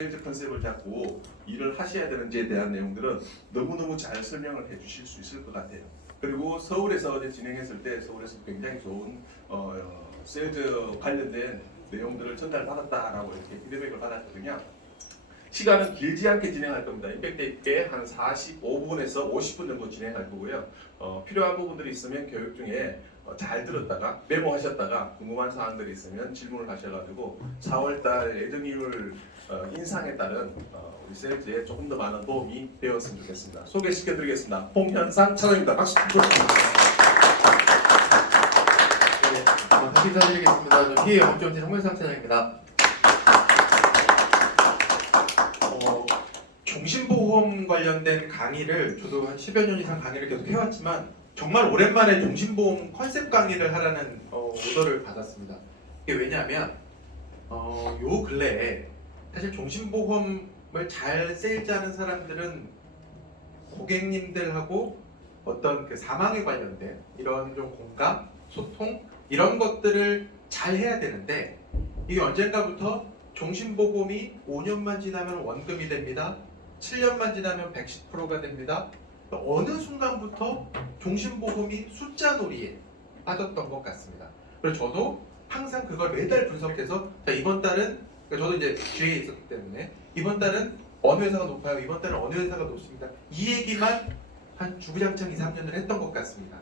세일즈 컨셉을 잡고 일을 하셔야 되는지에 대한 내용들은 너무너무 잘 설명을 해 주실 수 있을 것 같아요. 그리고 서울에서 어제 진행했을 때 서울에서 굉장히 좋은 세일즈 관련된 내용들을 전달받았다라고 이렇게 피드백을 받았거든요. 시간은 길지 않게 진행할 겁니다. 임팩트 있게 한 45분에서 50분 정도 진행할 거고요. 필요한 부분들이 있으면 교육 중에 잘 들었다가 메모하셨다가 궁금한 사항들이 있으면 질문을 하셔가지고 4월달 예정이율 인상에 따른 우리 세일즈에 조금 더 많은 도움이 되었으면 좋겠습니다. 소개시켜드리겠습니다. 홍현상 차장입니다. 박수 부탁드립니다. 네, 다시 인사드리겠습니다. 저희 영업지원팀 홍현상 차장입니다. 종신보험 관련된 강의를 저도 한 10여 년 이상 강의를 계속 해왔지만 정말 오랜만에 종신보험 컨셉 강의를 하라는 오더를 받았습니다. 이게 왜냐하면 요 근래에 사실 종신보험을 잘 세일즈하는 사람들은 고객님들하고 어떤 그 사망에 관련된 이런 좀 공감, 소통 이런 것들을 잘 해야 되는데 이게 언젠가부터 종신보험이 5년만 지나면 원금이 됩니다. 7년만 지나면 110%가 됩니다. 어느 순간부터 종신보험이 숫자 놀이에 빠졌던 것 같습니다. 그래서 저도 항상 그걸 매달 분석해서 자, 이번 달은 저도 이제 뒤에 있었기 때문에 이번 달은 어느 회사가 높아요, 이번 달은 어느 회사가 높습니다. 이 얘기만 한 주구장창 2, 3년을 했던 것 같습니다.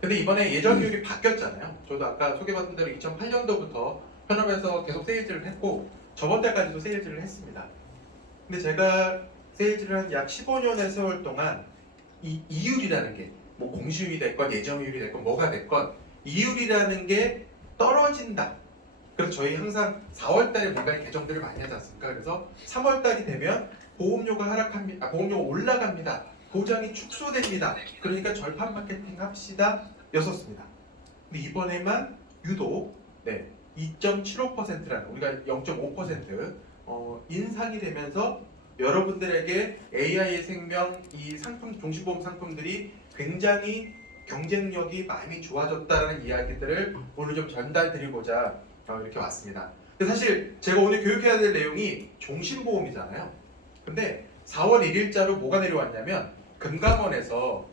근데 이번에 예정률이 바뀌었잖아요. 저도 아까 소개받은 대로 2008년도부터 현업에서 계속 세일즈를 했고 저번 달까지도 세일즈를 했습니다. 근데 제가 세일즈를 한 약 15년의 세월 동안 이 이율이라는 게 뭐 공시율이 됐건 예정률이 됐건 뭐가 됐건 이율이라는 게 떨어진다. 그래서 저희 항상 4월 달에 뭔가 개정들을 많이 하지 않습니까? 그래서 3월 달이 되면 보험료가 하락합니다. 보험료가 올라갑니다. 보장이 축소됩니다. 그러니까 절판 마케팅 합시다. 였었습니다. 근데 이번에만 유독 2.75%라는 우리가 0.5% 인상이 되면서 여러분들에게 AI의 생명 이 상품 종신보험 상품들이 굉장히 경쟁력이 많이 좋아졌다는 이야기들을 오늘 좀 전달드리고자 이렇게 왔습니다. 근데 사실 제가 오늘 교육해야 될 내용이 종신보험이잖아요. 근데 4월 1일자로 뭐가 내려왔냐면 금감원에서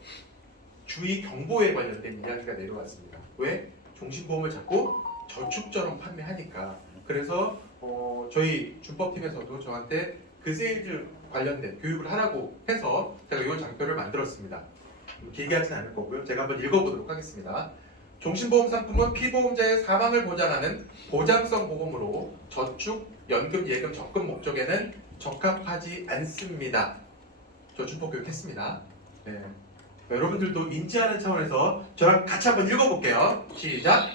주의 경보에 관련된 이야기가 내려왔습니다. 왜? 종신보험을 자꾸 저축처럼 판매하니까. 그래서 저희 준법팀에서도 저한테 그 세일즈 관련된 교육을 하라고 해서 제가 이 장표를 만들었습니다. 길게 하진 않을 거고요. 제가 한번 읽어보도록 하겠습니다. 종신보험 상품은 피보험자의 사망을 보장하는 보장성 보험으로 저축, 연금, 예금, 적금 목적에는 적합하지 않습니다. 저 준법 교육했습니다. 네. 여러분들도 인지하는 차원에서 저랑 같이 한번 읽어볼게요. 시작!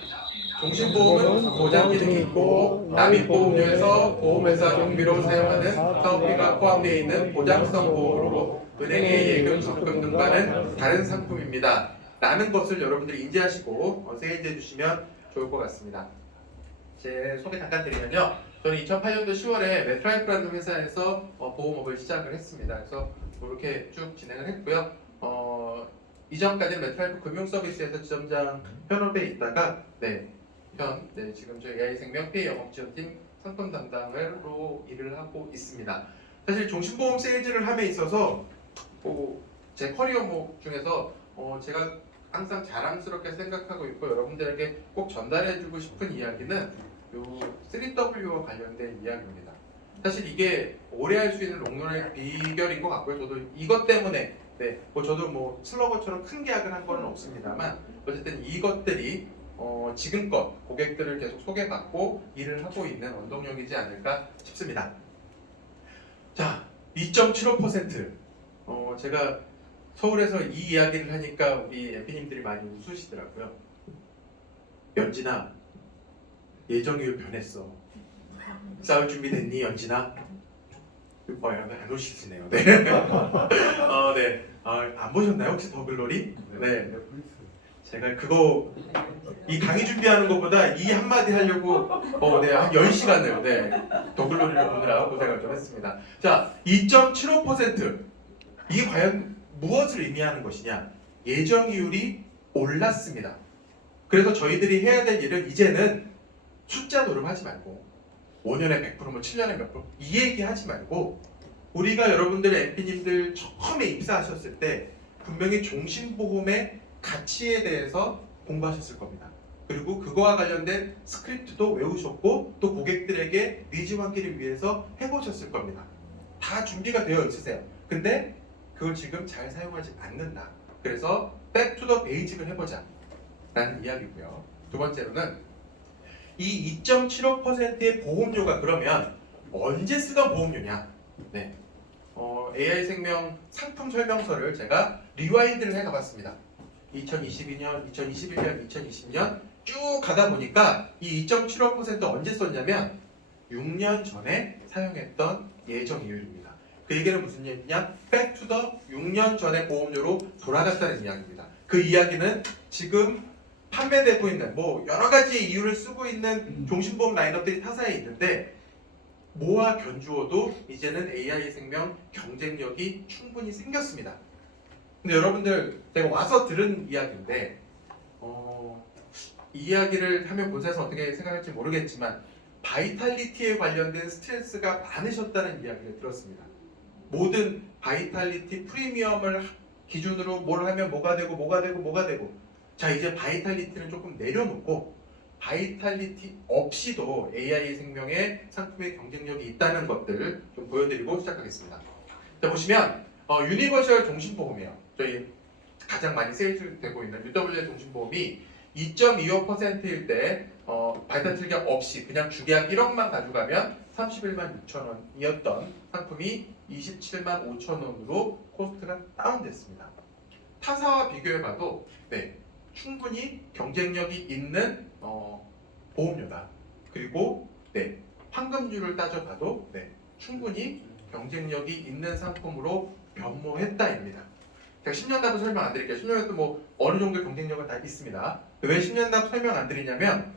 종신보험은 보장 기능이 있고 납입보험료에서 보험회사 경비로 사용하는 사업비가 포함되어 있는 보장성 보험으로 은행의 예금, 적금 등과는 다른 상품입니다. 라는 것을 여러분들이 인지하시고 세일즈해 주시면 좋을 것 같습니다. 제 소개 잠깐 드리면요. 저는 2008년도 10월에 메트라이프라는 회사에서 보험업을 시작을 했습니다. 그래서 이렇게 쭉 진행을 했고요. 이전까지는 메트라이프 금융서비스에서 지점장 현업에 있다가 지금 저희 AI생명 PA 영업지원팀 상품 담당으로 일을 하고 있습니다. 사실 종신보험 세일즈를 함에 있어서 제 커리어 중에서 제가 항상 자랑스럽게 생각하고 있고 여러분들에게 꼭 전달해주고 싶은 이야기는 요 3W와 관련된 이야기입니다. 사실 이게 오래 할 수 있는 롱런의 비결인 것 같고요. 저도 이것 때문에 저도 슬러거처럼 큰 계약을 한 건 없습니다만 어쨌든 이것들이 지금껏 고객들을 계속 소개받고 일을 하고 있는 원동력이지 않을까 싶습니다. 자, 2.75%. 제가 서울에서 이 이야기를 하니까 우리 MP님들이 많이 웃으시더라고요. 연진아, 예정률 변했어. 싸울 준비 됐니, 연진아? 안 오시시네요. 안 보셨나요, 혹시 더글로리? 네. 제가 이 강의 준비하는 것보다 이 한마디 하려고 한 10시간을 더글로리를 보느라 고생을 좀 했습니다. 자, 2.75%. 이게 과연 무엇을 의미하는 것이냐? 예정이율이 올랐습니다. 그래서 저희들이 해야 될 일은 이제는 숫자 노름하지 말고 5년에 100%, 뭐 7년에 몇 프로 이 얘기 하지 말고 우리가 여러분들 MP님들 처음에 입사하셨을 때 분명히 종신보험의 가치에 대해서 공부하셨을 겁니다. 그리고 그거와 관련된 스크립트도 외우셨고 또 고객들에게 니즈 환기를 위해서 해보셨을 겁니다. 다 준비가 되어 있으세요. 근데 그걸 지금 잘 사용하지 않는다. 그래서 백투더 베이직을 해보자 라는 이야기고요. 두 번째로는 이 2.75%의 보험료가 그러면 언제 쓰던 보험료냐? 네. AI생명 상품 설명서를 제가 리와인드를 해가봤습니다. 2022년, 2021년, 2020년 쭉 가다 보니까 이 2.75% 언제 썼냐면 6년 전에 사용했던 예정 이율입니다. 그 얘기는 무슨 얘기냐? 백투더 6년 전의 보험료로 돌아갔다는 이야기입니다. 그 이야기는 지금 판매되고 있는 뭐 여러 가지 이유를 쓰고 있는 종신보험 라인업들이 타사에 있는데 뭐와 견주어도 이제는 AI생명 경쟁력이 충분히 생겼습니다. 근데 여러분들 제가 와서 들은 이야기인데 이 이야기를 하면 본사에서 어떻게 생각할지 모르겠지만 바이탈리티에 관련된 스트레스가 많으셨다는 이야기를 들었습니다. 모든 바이탈리티 프리미엄을 기준으로 뭘 하면 뭐가 되고 자 이제 바이탈리티는 조금 내려놓고 바이탈리티 없이도 AI생명의 상품의 경쟁력이 있다는 것들을 좀 보여드리고 시작하겠습니다. 자 보시면 유니버셜 종신보험이에요. 저희 가장 많이 세일되고 있는 UW의 종신보험이 2.25%일 때 바이탈리티가 없이 그냥 주계약 1억만 가져가면 31만 6천 원이었던 상품이 27만 5천 원으로 코스트가 다운됐습니다. 타사와 비교해봐도 네, 충분히 경쟁력이 있는 보험료다. 그리고 네, 환급률을 따져봐도 네, 충분히 경쟁력이 있는 상품으로 변모했다입니다. 제가 10년 답을 설명 안 드릴게요. 10년에도 뭐 어느 정도 경쟁력은 다 있습니다. 왜 10년 답 설명 안 드리냐면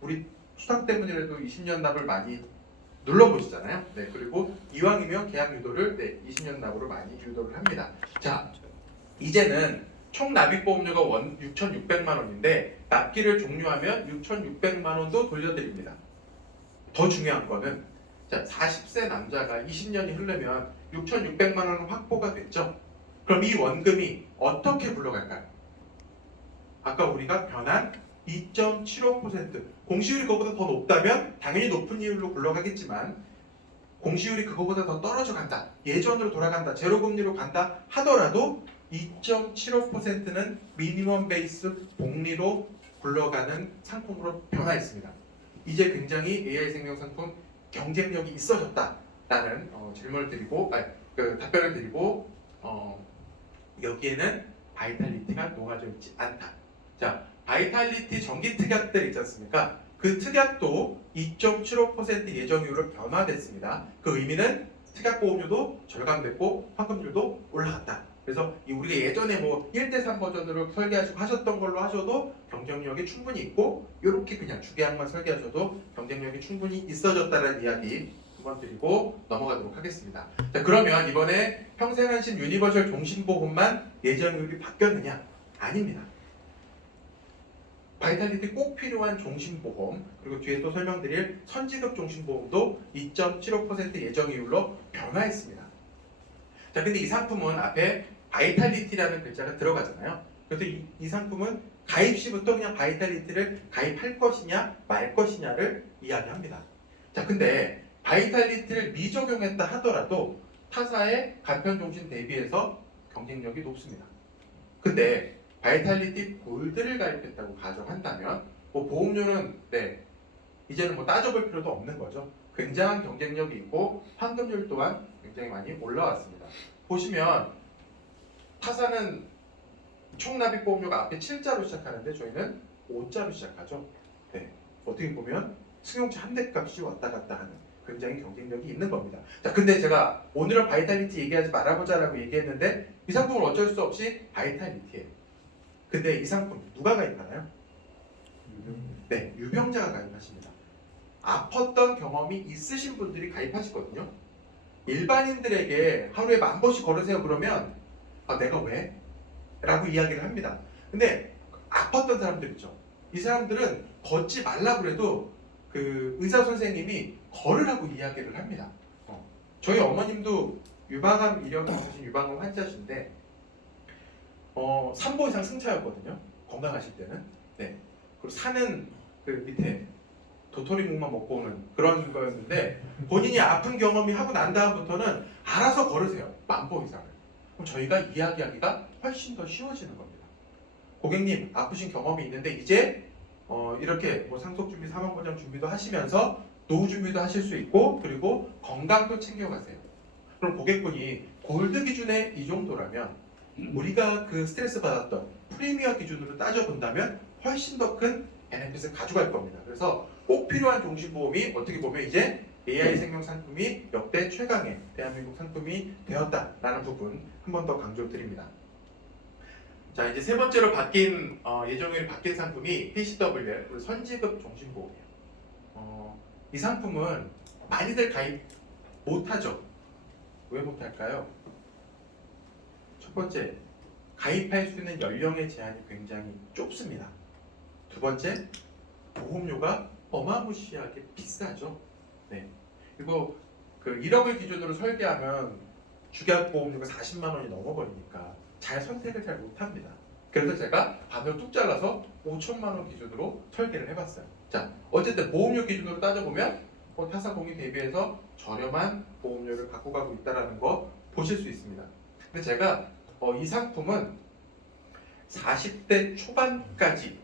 우리 수당 때문이라도 20년 답을 많이 눌러보시잖아요. 네, 그리고 이왕이면 계약 유도를 20년 납으로 많이 유도를 합니다. 자, 이제는 총 납입보험료가 6,600만 원인데 납기를 종료하면 6,600만 원도 돌려드립니다. 더 중요한 거는 자, 40세 남자가 20년이 흐르면 6,600만 원 확보가 됐죠. 그럼 이 원금이 어떻게 굴러갈까요? 아까 우리가 변한 2.75% 공시율이 그거보다 더 높다면 당연히 높은 이율로 굴러가겠지만 공시율이 그거보다 더 떨어져 간다, 예전으로 돌아간다, 제로금리로 간다 하더라도 2.75%는 미니멈 베이스 복리로 굴러가는 상품으로 변화했습니다. 이제 굉장히 AI생명 상품 경쟁력이 있어졌다라는 질문을 드리고 답변을 드리고 여기에는 바이탈리티가 녹아져 있지 않다. 자, 바이탈리티 정기 특약들 있지 않습니까? 그 특약도 2.75% 예정이율로 변화됐습니다. 그 의미는 특약 보험료도 절감됐고 환급률도 올라갔다. 그래서 우리가 예전에 뭐 1대3 버전으로 설계하시고 하셨던 걸로 하셔도 경쟁력이 충분히 있고 이렇게 그냥 주계약만 설계하셔도 경쟁력이 충분히 있어졌다는 이야기 한번 드리고 넘어가도록 하겠습니다. 자, 그러면 이번에 평생한신 유니버셜 종신보험만 예정이율이 바뀌었느냐? 아닙니다. 바이탈리티 꼭 필요한 종신보험 그리고 뒤에 또 설명드릴 선지급 종신보험도 2.75% 예정이율로 변화했습니다. 자, 근데 이 상품은 앞에 바이탈리티라는 글자가 들어가잖아요. 그래서 이 상품은 가입 시부터 그냥 바이탈리티를 가입할 것이냐 말 것이냐를 이야기합니다. 자, 근데 바이탈리티를 미적용했다 하더라도 타사의 간편종신 대비해서 경쟁력이 높습니다. 근데 바이탈리티 골드를 가입했다고 가정한다면 뭐 보험료는 이제는 뭐 따져볼 필요도 없는 거죠. 굉장한 경쟁력이 있고 환급률 또한 굉장히 많이 올라왔습니다. 보시면 타사는 총납입 보험료가 앞에 7자로 시작하는데 저희는 5자로 시작하죠. 네, 어떻게 보면 승용차 한 대 값이 왔다 갔다 하는 굉장히 경쟁력이 있는 겁니다. 자, 근데 제가 오늘은 바이탈리티 얘기하지 말아보자라고 얘기했는데 이 상품은 어쩔 수 없이 바이탈리티예요. 근데 이 상품 누가 가입하나요? 네, 유병자가 가입하십니다. 아팠던 경험이 있으신 분들이 가입하시거든요. 일반인들에게 하루에 10,000번씩 걸으세요 그러면 내가 왜? 라고 이야기를 합니다. 근데 아팠던 사람들 있죠. 이 사람들은 걷지 말라 그래도 그 의사 선생님이 거를 하고 이야기를 합니다. 저희 어머님도 유방암 이력이 있으신 유방암 환자신데 3보 이상 승차였거든요. 건강하실 때는. 네. 그리고 사는 그 밑에 도토리묵만 먹고 오는 그런 거였는데 본인이 아픈 경험이 하고 난 다음부터는 알아서 걸으세요. 10,000보 이상을. 그럼 저희가 이야기하기가 훨씬 더 쉬워지는 겁니다. 고객님 아프신 경험이 있는데 이제 이렇게 뭐 상속 준비, 사망 보장 준비도 하시면서 노후 준비도 하실 수 있고 그리고 건강도 챙겨가세요. 그럼 고객분이 골드 기준의 이 정도라면 우리가 그 스트레스 받았던 프리미어 기준으로 따져본다면 훨씬 더 큰 베네핏을 가져갈 겁니다. 그래서 꼭 필요한 종신보험이 어떻게 보면 이제 AI 생명 상품이 역대 최강의 대한민국 상품이 되었다라는 부분 한 번 더 강조드립니다. 자, 이제 세 번째로 바뀐 예정일이 바뀐 상품이 PCWL 선지급 종신보험이에요. 이 상품은 많이들 가입 못하죠. 왜 못할까요? 첫 번째, 가입할 수 있는 연령의 제한이 굉장히 좁습니다. 두 번째, 보험료가 어마무시하게 비싸죠. 네. 그리고 그 1억을 기준으로 설계하면 주기약 보험료가 40만 원이 넘어버리니까 잘 선택을 잘 못합니다. 그래서 제가 반으로 뚝 잘라서 5천만 원 기준으로 설계를 해봤어요. 자, 어쨌든 보험료 기준으로 따져보면 타사 공인 대비해서 저렴한 보험료를 갖고 가고 있다는 거 보실 수 있습니다. 근데 제가 이 상품은 40대 초반까지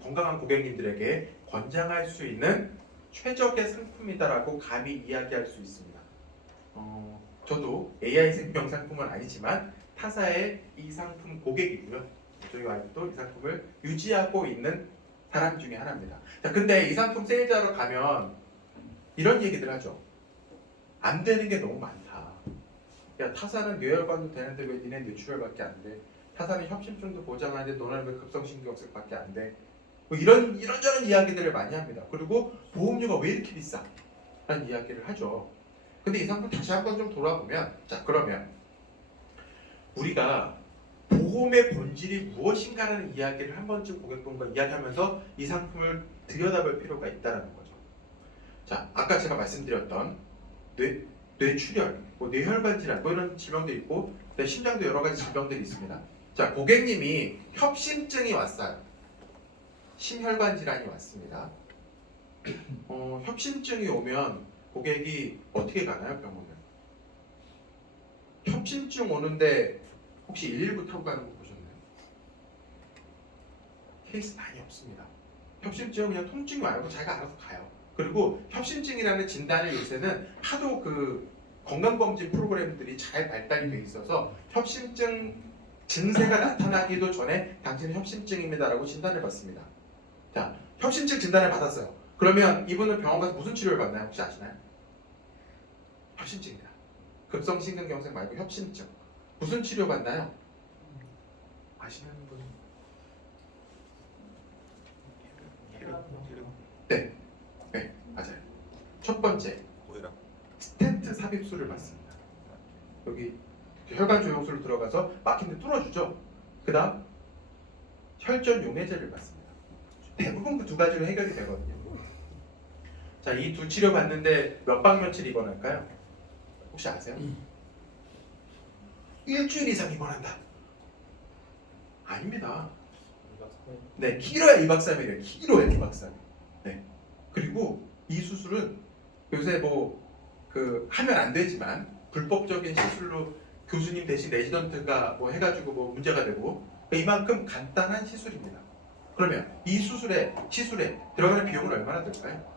건강한 고객님들에게 권장할 수 있는 최적의 상품이다라고 감히 이야기할 수 있습니다. 저도 AI 생명 상품은 아니지만 타사의 이 상품 고객이고요. 저희 와이프도 이 상품을 유지하고 있는 사람 중에 하나입니다. 자, 근데 이 상품 세일자로 가면 이런 얘기들 하죠. 안 되는 게 너무 많다. 야, 타사는 뇌혈관도 되는데 왜 니네 뇌출혈밖에 안 돼? 타사는 협심증도 보장하는데 너는 왜 급성신경쇠밖에 안 돼? 뭐 이런저런 이야기들을 많이 합니다. 그리고 보험료가 왜 이렇게 비싸? 라는 이야기를 하죠. 근데 이 상품 다시 한번 좀 돌아보면, 자, 그러면 우리가 보험의 본질이 무엇인가라는 이야기를 한 번쯤 고객분과 이야기하면서 이 상품을 들여다볼 필요가 있다는 거죠. 자, 아까 제가 말씀드렸던 뇌출혈, 뭐 뇌혈관 질환, 뭐 이런 질병도 있고, 심장도 여러 가지 질병들이 있습니다. 자, 고객님이 협심증이 왔어요. 심혈관 질환이 왔습니다. 협심증이 오면 고객이 어떻게 가나요, 병원을? 협심증 오는데 혹시 119 타고 가는 거 보셨나요? 케이스 많이 없습니다. 협심증은 그냥 통증 말고 자기가 알아서 가요. 그리고 협심증이라는 진단을 요새는 하도 그 건강검진 프로그램들이 잘 발달이 돼 있어서 협심증 증세가 나타나기도 전에 당신은 협심증입니다라고 진단을 받습니다. 자, 협심증 진단을 받았어요. 그러면 이분은 병원 가서 무슨 치료를 받나요? 혹시 아시나요? 협심증입니다. 급성심근경색 말고 협심증. 무슨 치료 받나요? 아시는 분? 네, 맞아요. 첫 번째, 스텐트 삽입술을 받습니다. 여기 혈관 조영술로 들어가서 막힌 데 뚫어주죠. 그 다음 혈전 용해제를 받습니다. 대부분 그 두 가지로 해결이 되거든요. 자, 이 두 치료 받는데 몇 박 며칠 입원할까요? 혹시 아세요? 일주일 이상 입원한다. 아닙니다. 네, 길어야 2박 3일이에요. 길어야 2박 3일. 네. 그리고 이 수술은 요새 하면 안 되지만 불법적인 시술로 교수님 대신 레지던트가 뭐 해가지고 뭐 문제가 되고 이만큼 간단한 시술입니다. 그러면 이 시술에 들어가는 비용은 얼마나 들까요?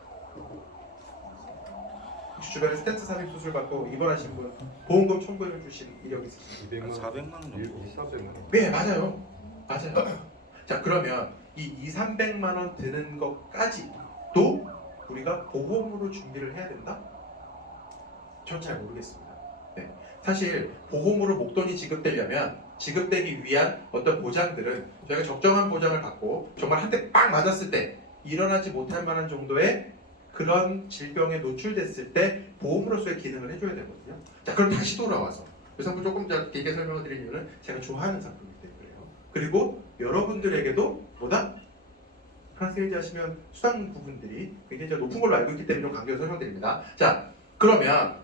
혹시 주변에 스텐트 삽입 수술 받고 입원하신 분 보험금 청구해 주신 이력 있으신가요? 400만 원 정도. 네, 맞아요. 자, 그러면 이 200~300만 원 드는 것까지도 우리가 보험으로 준비를 해야 된다? 전 잘 모르겠습니다. 네. 사실 보험으로 목돈이 지급되기 위한 어떤 보장들은 저희가 적정한 보장을 받고 정말 한 대 빵 맞았을 때 일어나지 못할 만한 정도의 그런 질병에 노출됐을 때 보험으로서의 기능을 해줘야 되거든요. 자, 그럼 다시 돌아와서 이 상품 조금 더 길게 설명을 드린 이유는 제가 좋아하는 상품이기 때문에요. 그리고 여러분들에게도 세일즈 하시면 수당 부분들이 굉장히 높은 걸로 알고 있기 때문에 좀 간결히 설명드립니다. 자, 그러면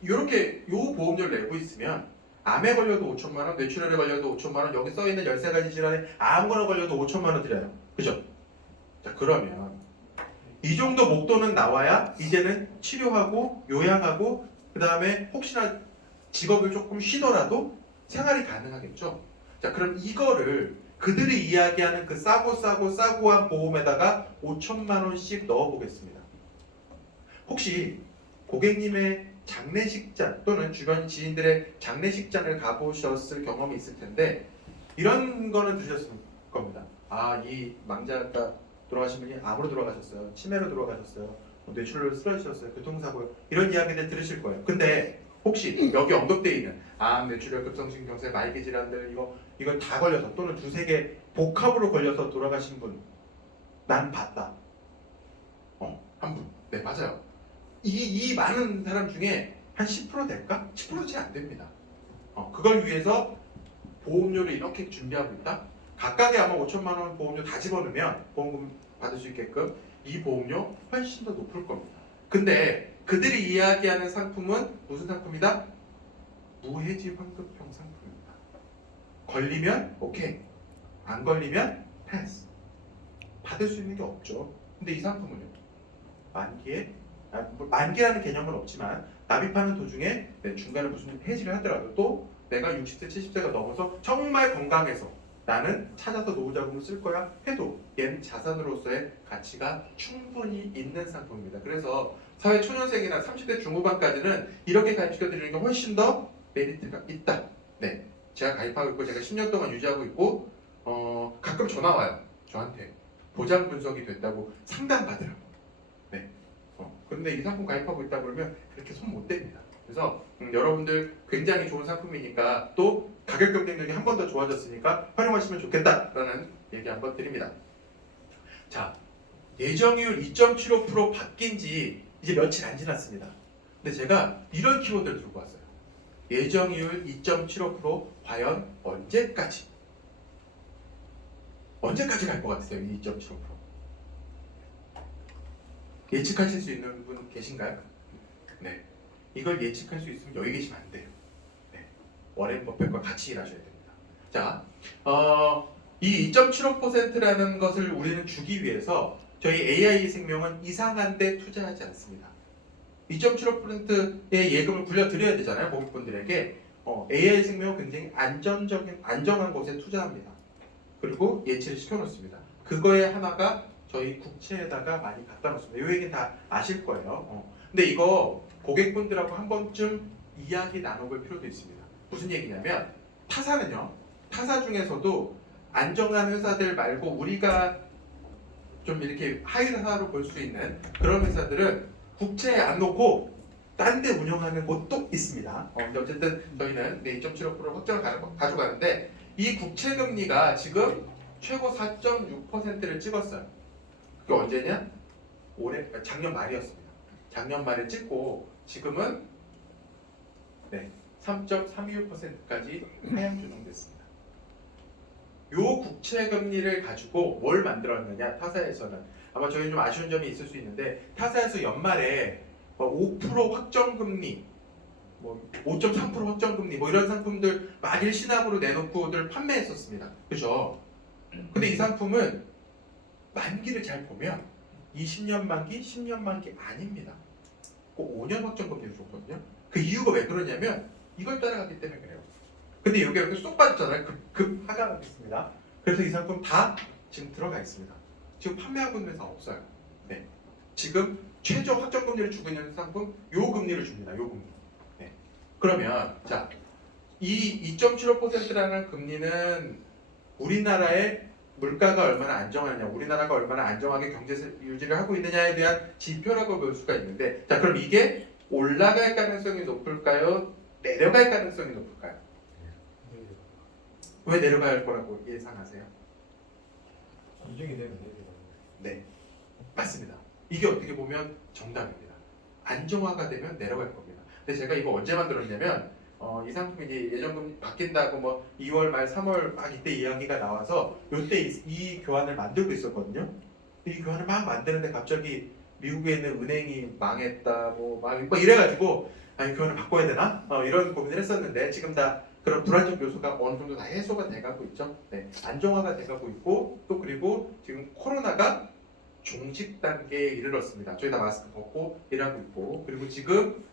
이렇게 요 보험료를 내고 있으면 암에 걸려도 5천만 원, 뇌출혈에 걸려도 5천만 원, 여기 써 있는 13가지 질환에 아무거나 걸려도 5천만 원 드려요. 그죠? 자, 그러면 이 정도 목돈은 나와야 이제는 치료하고 요양하고 그 다음에 혹시나 직업을 조금 쉬더라도 생활이 가능하겠죠. 자, 그럼 이거를 그들이 이야기하는 그 싸고한 보험에다가 5천만 원씩 넣어보겠습니다. 혹시 고객님의 장례식장 또는 주변 지인들의 장례식장을 가보셨을 경험이 있을 텐데 이런 거는 들으셨을 겁니다. 아, 이 망자가 돌아가신 분이 암으로 돌아가셨어요. 치매로 돌아가셨어요. 뭐 뇌출혈로 쓰러지셨어요. 교통사고요. 이런 이야기들 들으실 거예요. 근데 혹시 여기 언급되어 있는 암, 뇌출혈, 급성심경색, 말기 질환들 이거 다 걸려서 또는 두세 개 복합으로 걸려서 돌아가신 분 난 봤다. 한 분. 네, 맞아요. 이 많은 사람 중에 한 10% 될까? 10%도 채 안 됩니다. 그걸 위해서 보험료를 이렇게 준비하고 있다? 각각에 아마 5천만 원 보험료 다 집어넣으면 보험금 받을 수 있게끔 이 보험료 훨씬 더 높을 겁니다. 근데 그들이 이야기하는 상품은 무슨 상품이다? 무해지 환급형 상품입니다. 걸리면 오케이, 안 걸리면 패스. 받을 수 있는 게 없죠. 근데 이 상품은요? 만기에 만기라는 개념은 없지만 납입하는 도중에 중간에 무슨 해지를 하더라도 또 내가 60세, 70세가 넘어서 정말 건강해서 나는 찾아서 노후자금을 쓸 거야 해도 얘는 자산으로서의 가치가 충분히 있는 상품입니다. 그래서 사회 초년생이나 30대 중후반까지는 이렇게 가입시켜드리는 게 훨씬 더 메리트가 있다. 네, 제가 가입하고 있고 제가 10년 동안 유지하고 있고 가끔 전화 와요. 저한테 보장 분석이 됐다고 상담받으라고. 네. 근데 이 상품 가입하고 있다 그러면 그렇게 손 못 댑니다. 그래서 여러분들 굉장히 좋은 상품이니까 또 가격 경쟁력이 한 번 더 좋아졌으니까 활용하시면 좋겠다라는 얘기 한번 드립니다. 자, 예정이율 2.75% 바뀐 지 이제 며칠 안 지났습니다. 근데 제가 이런 키워드를 들고 왔어요. 예정이율 2.75% 과연 언제까지 갈 것 같으세요? 2.75%. 예측하실 수 있는 분 계신가요? 네. 이걸 예측할 수 있으면 여기 계시면 안 돼요. 네. 워렌 버핏과 같이 일하셔야 됩니다. 자, 이 2.75%라는 것을 우리는 주기 위해서 저희 AI 생명은 이상한 데 투자하지 않습니다. 2.75%의 예금을 굴려드려야 되잖아요, 고객분들에게. AI 생명은 굉장히 안정한 곳에 투자합니다. 그리고 예치를 시켜놓습니다. 그거의 하나가 저희 국채에다가 많이 갖다 놓습니다. 이 얘기는 다 아실 거예요. 근데 이거 고객분들하고 한 번쯤 이야기 나눠볼 필요도 있습니다. 무슨 얘기냐면 타사는요. 타사 중에서도 안정한 회사들 말고 우리가 좀 이렇게 하위 타사로 볼 수 있는 그런 회사들은 국채에 안 놓고 딴 데 운영하는 곳도 있습니다. 근데 어쨌든 저희는 2.75% 확정을 가져가는데 이 국채 금리가 지금 최고 4.6%를 찍었어요. 그게 언제냐? 작년 말이었습니다. 작년 말에 찍고 지금은 3.36%까지 하향 조정됐습니다. 요 국채 금리를 가지고 뭘 만들었느냐? 타사에서는 아마 저희 좀 아쉬운 점이 있을 수 있는데 타사에서 연말에 5% 확정금리, 5.3% 확정금리 이런 상품들 막 일시납으로 내놓고들 판매했었습니다. 그죠? 근데 이 상품은 만기를 잘 보면 20년 만기, 10년 만기 아닙니다. 꼭 5년 확정금리로 줬거든요. 그 이유가 왜 그러냐면 이걸 따라가기 때문에 그래요. 근데 여기 이렇게 쏙 빠졌잖아요. 급 하강을 했습니다. 그래서 이 상품 다 지금 들어가 있습니다. 지금 판매하고 있는 회사 없어요. 네. 지금 최저 확정금리를 주고 있는 상품 요 금리를 줍니다. 요 금리. 네. 그러면 자, 이 2.75%라는 금리는 우리나라의 물가가 얼마나 안정하느냐, 우리나라가 얼마나 안정하게 경제 유지를 하고 있느냐에 대한 지표라고 볼 수가 있는데, 자, 그럼 이게 올라갈 가능성이 높을까요? 내려갈 가능성이 높을까요? 왜 내려갈 거라고 예상하세요? 안정이 되면 내려가는 네, 맞습니다. 이게 어떻게 보면 정답입니다. 안정화가 되면 내려갈 겁니다. 근데 제가 이거 언제 만들었냐면 이 상품이 이제 예정금 바뀐다고 2월 말 3월 막 이때 이야기가 나와서 이때 이 교환을 만들고 있었거든요. 이 교환을 막 만드는데 갑자기 미국에 있는 은행이 망했다 막 이래가지고 이 교환을 바꿔야 되나? 이런 고민을 했었는데 지금 다 그런 불안정 요소가 어느 정도 다 해소가 돼가고 있죠. 네, 안정화가 돼가고 있고 또 그리고 지금 코로나가 종식 단계에 이르렀습니다. 저희 다 마스크 벗고 일하고 있고 그리고 지금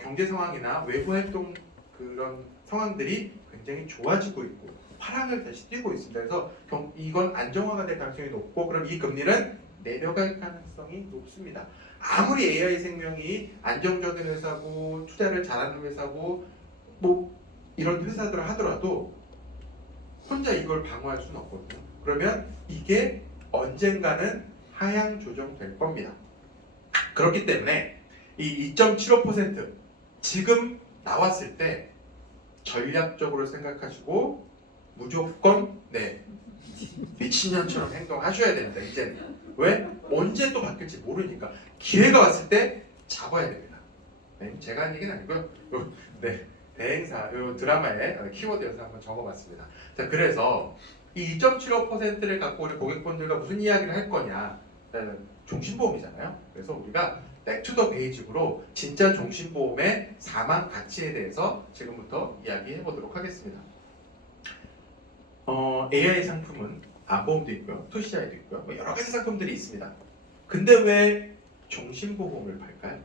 경제 상황이나 외부 활동 그런 상황들이 굉장히 좋아지고 있고 화랑을 다시 띄고 있습니다. 그래서 이건 안정화가 될 가능성이 높고 그럼 이 금리는 내려갈 가능성이 높습니다. 아무리 AI 생명이 안정적인 회사고 투자를 잘하는 회사고 뭐 이런 회사들을 하더라도 혼자 이걸 방어할 수는 없거든요. 그러면 이게 언젠가는 하향 조정될 겁니다. 그렇기 때문에 이 2.75% 지금 나왔을 때 전략적으로 생각하시고 무조건 미친년처럼 행동하셔야 됩니다. 이제는 왜? 언제 또 바뀔지 모르니까 기회가 왔을 때 잡아야 됩니다. 네, 제가 한 얘기는 아니고요. 대행사 요 드라마의 키워드여서 한번 적어봤습니다. 자, 그래서 이 2.75%를 갖고 우리 고객분들과 무슨 이야기를 할 거냐? 종신보험이잖아요. 그래서 우리가 백투더 베이직으로 진짜 종신보험의 사망 가치에 대해서 지금부터 이야기해 보도록 하겠습니다. AI 상품은 암보험도 있고요, 토시아이도 있고요, 뭐 여러 가지 상품들이 있습니다. 근데 왜 종신보험을 팔까요?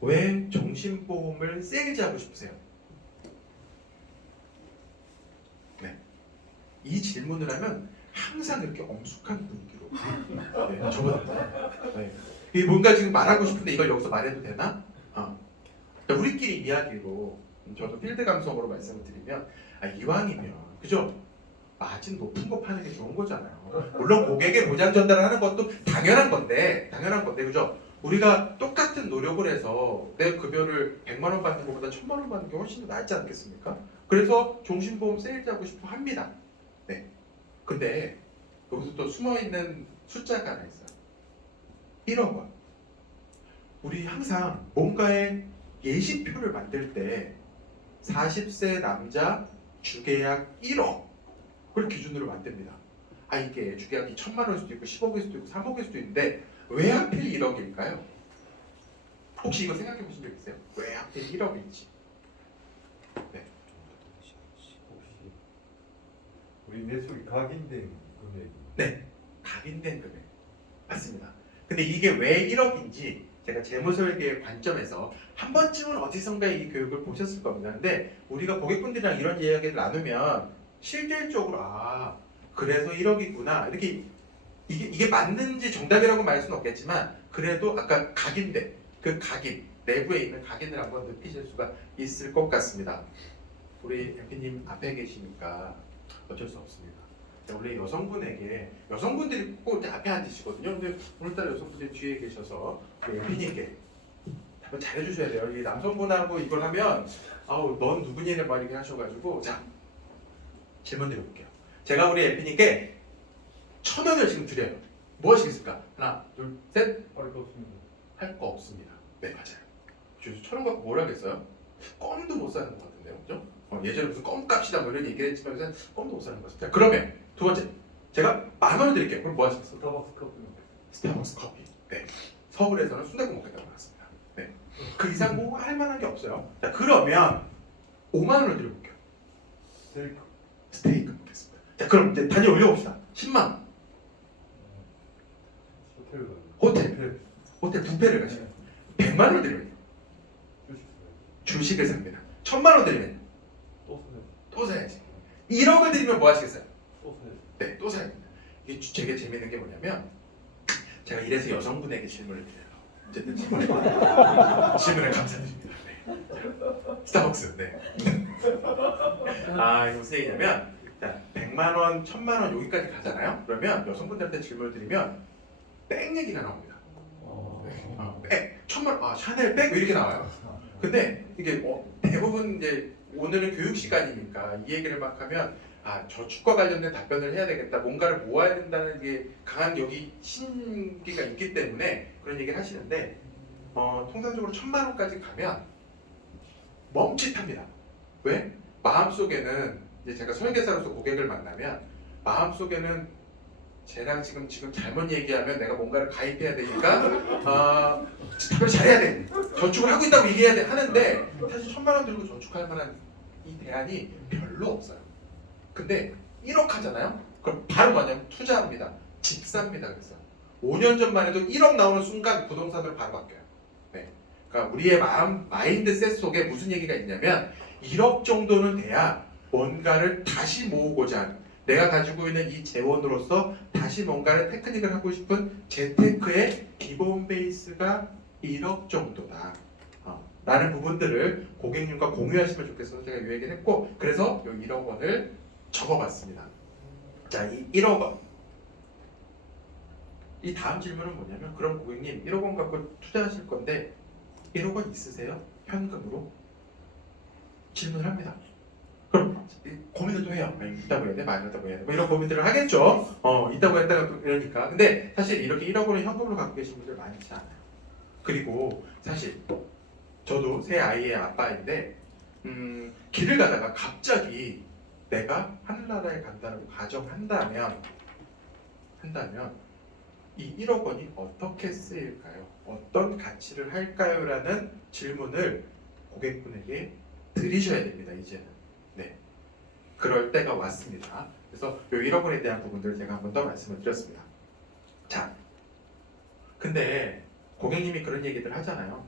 왜 종신보험을 세일즈하고 싶으세요? 네, 이 질문을 하면 항상 이렇게 엄숙한 분위기로 적어답니다. 이 뭔가 지금 말하고 싶은데 이걸 여기서 말해도 되나? 우리끼리 이야기로 저도 필드 감성으로 말씀을 드리면 이왕이면 그죠? 마진 높은 거 파는 게 좋은 거잖아요. 물론 고객의 보장 전달하는 것도 당연한 건데 그죠? 우리가 똑같은 노력을 해서 내 급여를 100만 원 받는 것보다 1000만 원 받는 게 훨씬 더 낫지 않겠습니까? 그래서 종신보험 세일즈하고 싶어 합니다. 네. 근데 여기서 또 숨어있는 숫자가 하나 있어요. 1억 원. 우리 항상 뭔가의 예시표를 만들 때 40세 남자 주계약 1억 그걸 기준으로 만듭니다. 이게 주계약이 1000만 원일 수도 있고 10억일 수도 있고 3억일 수도 있는데 왜 하필 1억일까요? 혹시 이거 생각해 보신 적 있어요? 왜 하필 1억일지? 혹시 우리 매수기 각인된 금액이 네, 각인된 금액 맞습니다. 근데 이게 왜 1억인지 제가 재무설계의 관점에서 한 번쯤은 어디선가 이 교육을 보셨을 겁니다. 근데 우리가 고객분들이랑 이런 이야기를 나누면 실질적으로 그래서 1억이구나 이렇게 이게 맞는지 정답이라고 말할 수는 없겠지만 그래도 아까 각인된 그 각인 내부에 있는 각인을 한번 느끼실 수가 있을 것 같습니다. 우리 대표님 앞에 계시니까 어쩔 수 없습니다. 원래 여성분들이 꼭 이렇게 앞에 앉으시거든요. 근데 오늘따라 여성분들이 뒤에 계셔서 우리 대표님께 답을 잘해주셔야 돼요. 이 남성분하고 이걸 하면 넌 누구니? 막 이렇게 하셔가지고 자 질문 드려볼게요. 제가 우리 엠피님께 1,000원을 지금 드려요. 뭐 하시겠습니까? 하나, 둘, 셋. 할 거 없습니다. 할 거 없습니다. 네, 맞아요. 그래서 1,000원 갖고 뭘 하겠어요? 껌도 못 사는 것 같은데요, 그죠? 예전에 무슨 껌값이다 뭐 이런 얘기를 했지만 요새 껌도 못 사는 것 같습니다. 그러면 두 번째, 제가 10,000원을 드릴게요. 그럼 뭐 하시겠어요? 스타벅스 커피. 스타벅스 커피. 네. 서울에서는 순댓국 먹겠다고 나왔습니다. 네. 그 이상 뭐 할 만한 게 없어요. 자, 그러면 50,000원을 드려볼게요. 스테이크 먹겠습니다. 자, 그럼 이제 단위 올려봅시다. 10만 원. 호텔 뷔페를 가시면 100만 원 드리면 주식을 삽니다. 1,000만 원 드리면 또 사야지. 1억을 드리면 뭐 하시겠어요? 네, 또 사야 됩니다. 이게 되게 재밌는 게 뭐냐면 제가 이래서 여성분에게 질문을 드려요. 어쨌든 질문을 감사드립니다. 네. 스타벅스. 네. 이거 무슨 얘기냐면 자, 100만 원, 1,000만 원 여기까지 가잖아요. 그러면 여성분들한테 질문을 드리면 백 얘기가 나옵니다. 백, 1,000만 원, 샤넬 백 이렇게 나와요. 근데 이게 대부분 이제 오늘은 교육 시간이니까 이 얘기를 막 하면 저축과 관련된 답변을 해야 되겠다. 뭔가를 모아야 된다는 게 강한 여기 신기가 있기 때문에 그런 얘기를 하시는데 통상적으로 1,000만 원까지 가면 멈칫합니다. 왜? 마음속에는 이제 제가 설계사로서 고객을 만나면 마음속에는 쟤랑 지금 잘못 얘기하면 내가 뭔가를 가입해야 되니까 답변을 잘해야 돼. 저축을 하고 있다고 얘기해야 돼 하는데 사실 1,000만 원 들고 저축할 만한 이 대안이 별로 없어요. 근데 1억 하잖아요. 그럼 바로 뭐냐면 투자합니다. 집 삽니다. 그래서 5년 전만 해도 1억 나오는 순간 부동산으로 바로 바뀌어요. 네. 그러니까 우리의 마인드셋 속에 무슨 얘기가 있냐면 1억 정도는 돼야 뭔가를 다시 모으고자 하는, 내가 가지고 있는 이 재원으로서 다시 뭔가를 테크닉을 하고 싶은 재테크의 기본 베이스가 1억 정도다. 라는 부분들을 고객님과 공유하시면 좋겠어서 제가 이 얘기를 했고, 그래서 이 1억 원을 적어봤습니다. 자, 이 1억 원. 이 다음 질문은 뭐냐면, 그럼 고객님 1억 원 갖고 투자하실 건데 1억 원 있으세요? 현금으로? 질문을 합니다. 그럼 고민을 또 해요. 있다고 해야 돼? 많이 있다고 해야 돼? 뭐 이런 고민들을 하겠죠. 있다고 했다가 또 이러니까. 근데 사실 이렇게 1억 원을 현금으로 갖고 계신 분들 많지 않아요. 그리고 사실 저도 새 아이의 아빠인데 길을 가다가 갑자기 내가 하늘나라에 간다고 가정한다면 이 1억 원이 어떻게 쓰일까요? 어떤 가치를 할까요? 라는 질문을 고객분에게 드리셔야 됩니다. 이제는. 네, 그럴 때가 왔습니다. 그래서 이 1억 원에 대한 부분들을 제가 한 번 더 말씀을 드렸습니다. 자, 근데 고객님이 그런 얘기들 하잖아요.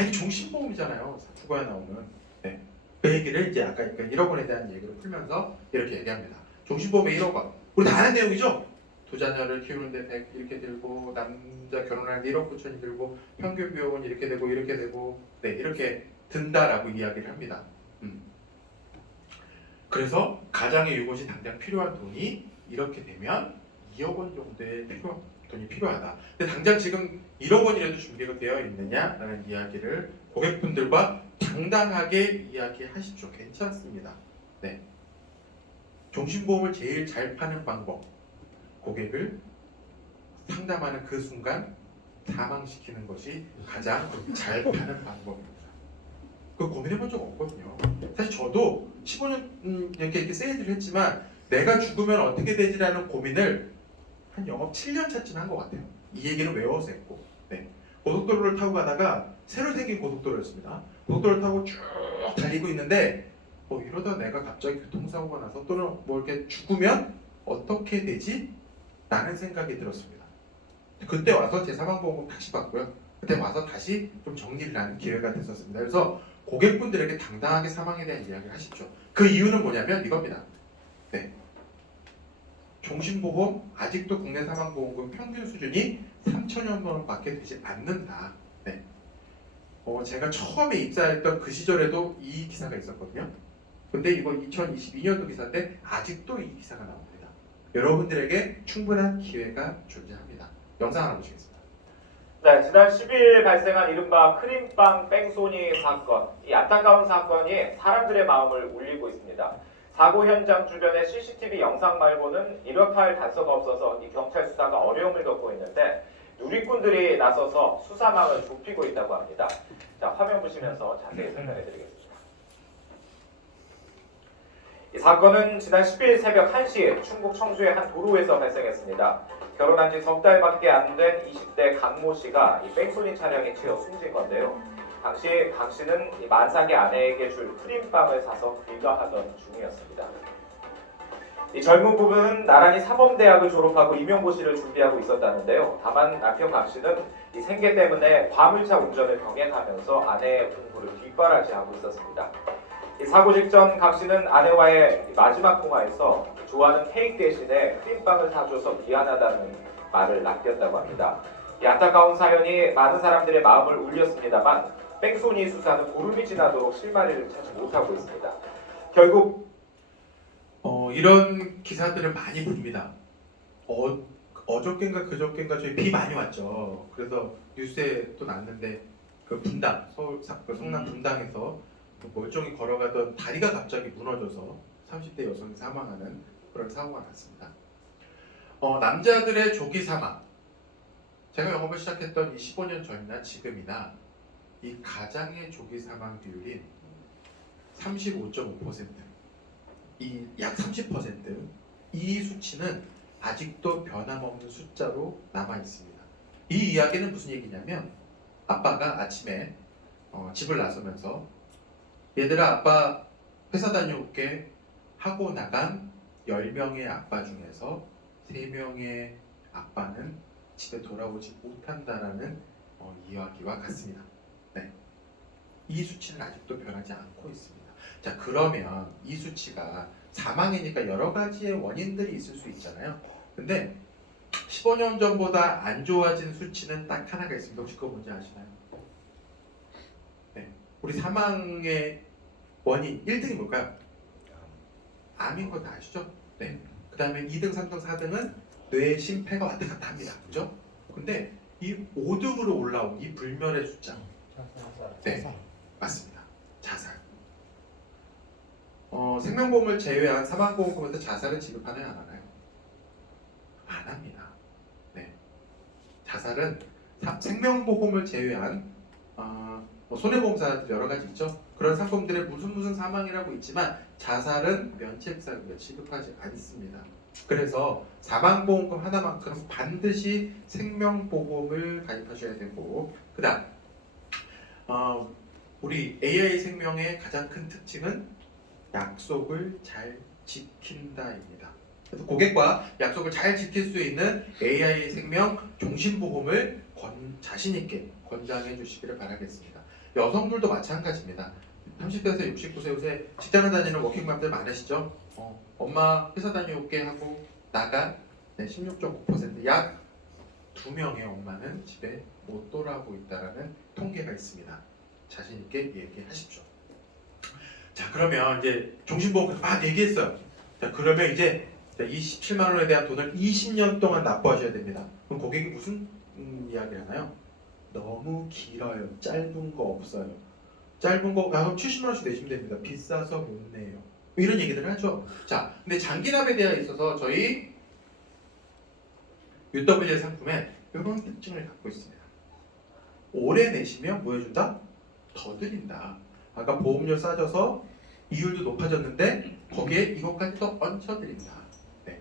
이게 종신보험이잖아요. 주거에 나오는. 네. 그 얘기를 이제 아까 1억 원에 대한 얘기를 풀면서 이렇게 얘기합니다. 종신보험의 1억 원. 우리 다 아는 내용이죠? 두 자녀를 키우는데 100 이렇게 들고, 남자 결혼하는데 1억 9천이 들고, 평균 비용은 이렇게 되고 네, 이렇게 든다라고 이야기를 합니다. 그래서 가장의 유고시 당장 필요한 돈이 이렇게 되면 2억 원 정도의 돈이 필요하다. 근데 당장 지금 1억 원이라도 준비가 되어 있느냐라는 이야기를 고객분들과 당당하게 이야기하십시오. 괜찮습니다. 네. 종신보험을 제일 잘 파는 방법, 고객을 상담하는 그 순간 사망시키는 것이 가장 잘 파는 방법입니다. 그 고민해 본 적 없거든요. 사실 저도 15년 이렇게 세일즈를 했지만 내가 죽으면 어떻게 되지라는 고민을 한 영업 7년 차쯤 한 것 같아요. 이 얘기는 외워서 했고. 네. 고속도로를 타고 가다가 새로 생긴 고속도로였습니다. 고속도로를 타고 쭉 달리고 있는데 이러다 내가 갑자기 교통사고가 나서 또는 뭐 이렇게 죽으면 어떻게 되지? 라는 생각이 들었습니다. 그때 와서 제 사망보험금 다시 받고요. 그때 와서 다시 좀 정리를 하는 기회가 됐었습니다. 그래서 고객분들에게 당당하게 사망에 대한 이야기를 하십시오. 그 이유는 뭐냐면 이겁니다. 네. 종신보험 아직도 국내 사망보험금 평균 수준이 3천여 원밖에 되지 않는다. 네. 제가 처음에 입사했던 그 시절에도 이 기사가 있었거든요. 근데 이거 2022년도 기사인데 아직도 이 기사가 나옵니다. 여러분들에게 충분한 기회가 존재합니다. 영상 하나 보시겠습니다. 네, 지난 10일 발생한 이른바 크림빵 뺑소니 사건. 이 안타까운 사건이 사람들의 마음을 울리고 있습니다. 사고 현장 주변의 CCTV 영상 말고는 이렇할 단서가 없어서 이 경찰 수사가 어려움을 겪고 있는데 누리꾼들이 나서서 수사망을 좁히고 있다고 합니다. 자, 화면 보시면서 자세히 설명해 드리겠습니다. 이 사건은 지난 10일 새벽 1시 충북 청주의 한 도로에서 발생했습니다. 결혼한 지 석 달밖에 안 된 20대 강모 씨가 이 뺑소니 차량에 치여 숨진 건데요. 당시 강 씨는 이 만삭의 아내에게 줄 크림빵을 사서 귀가하던 중이었습니다. 이 젊은 부부는 나란히 사범대학을 졸업하고 임용고시를 준비하고 있었다는데요. 다만 남편 강 씨는 이 생계 때문에 화물차 운전을 병행하면서 아내의 공부를 뒷바라지하고 있었습니다. 이 사고 직전 강 씨는 아내와의 마지막 통화에서 좋아하는 케이크 대신에 크림빵을 사줘서 미안하다는 말을 남겼다고 합니다. 이 안타까운 사연이 많은 사람들의 마음을 울렸습니다만 뺑소니 수사는 보름이 지나도록 실마리를 찾지 못하고 있습니다. 결국 이런 기사들을 많이 봅니다. 어저께인가 그저께인가 저희 비 많이 왔죠. 그래서 뉴스에 또 났는데 그 분당 그 성남 분당에서 멀쩡히 걸어가던 다리가 갑자기 무너져서 30대 여성이 사망하는 그런 사고가 났습니다. 남자들의 조기 사망, 제가 영업을 시작했던 25년 전이나 지금이나 이 가장의 조기 사망 비율이 35.5%, 이 약 30%, 이 수치는 아직도 변함없는 숫자로 남아 있습니다. 이 이야기는 무슨 얘기냐면 아빠가 아침에 집을 나서면서 얘들아 아빠 회사 다녀올게 하고 나간 10명의 아빠 중에서 3명의 아빠는 집에 돌아오지 못한다라는 이야기와 같습니다. 네. 이 수치는 아직도 변하지 않고 있습니다. 자, 그러면 이 수치가 사망이니까 여러 가지의 원인들이 있을 수 있잖아요. 근데 15년 전보다 안 좋아진 수치는 딱 하나가 있습니다. 혹시 그거 뭔지 아시나요? 네. 우리 사망의 원인 1등이 뭘까요? 암인 거 다 아시죠? 네. 그 다음에 2등, 3등, 4등은 뇌 심폐가 왔다 갔다 합니다. 그죠? 근데 이 5등으로 올라온 이 불멸의 숫자. 네. 맞습니다. 자살. 생명보험을 제외한 사망보험금에서 자살은 지급하나요? 안 하나요? 안 합니다. 네. 자살은 생명보험을 제외한 손해보험사들 여러 가지 있죠. 그런 상품들의 무슨 사망이라고 있지만 자살은 면책사유가 지급하지 않습니다. 그래서 사망보험금 하나만큼 반드시 생명보험을 가입하셔야 되고, 그다음 우리 AI 생명의 가장 큰 특징은 약속을 잘 지킨다입니다. 그래서 고객과 약속을 잘 지킬 수 있는 AI 생명 종신보험을 자신 있게 권장해 주시기를 바라겠습니다. 여성들도 마찬가지입니다. 30대에서 69세 요새 직장을 다니는 워킹맘들 많으시죠? 엄마 회사 다녀올게 하고 나간 16.9%, 약 2명의 엄마는 집에 못 돌아오고 있다라는 통계가 있습니다. 자신 있게 얘기하십시오. 자, 그러면 이제 종신보험까지 막 얘기했어요. 자, 그러면 이제 이 17만 원에 대한 돈을 20년 동안 납부하셔야 됩니다. 그럼 고객이 무슨 이야기를 하나요? 너무 길어요. 짧은 거 없어요. 짧은 거 그럼 70만 원씩 내시면 됩니다. 비싸서 못 내요. 이런 얘기들을 하죠. 자, 근데 장기납에 대해 있어서 저희 UW의 상품에 이런 특징을 갖고 있습니다. 오래 내시면 뭐 해준다? 더 드린다. 아까 보험료 싸져서 이율도 높아졌는데 거기에 이것까지 더 얹혀드린다. 네.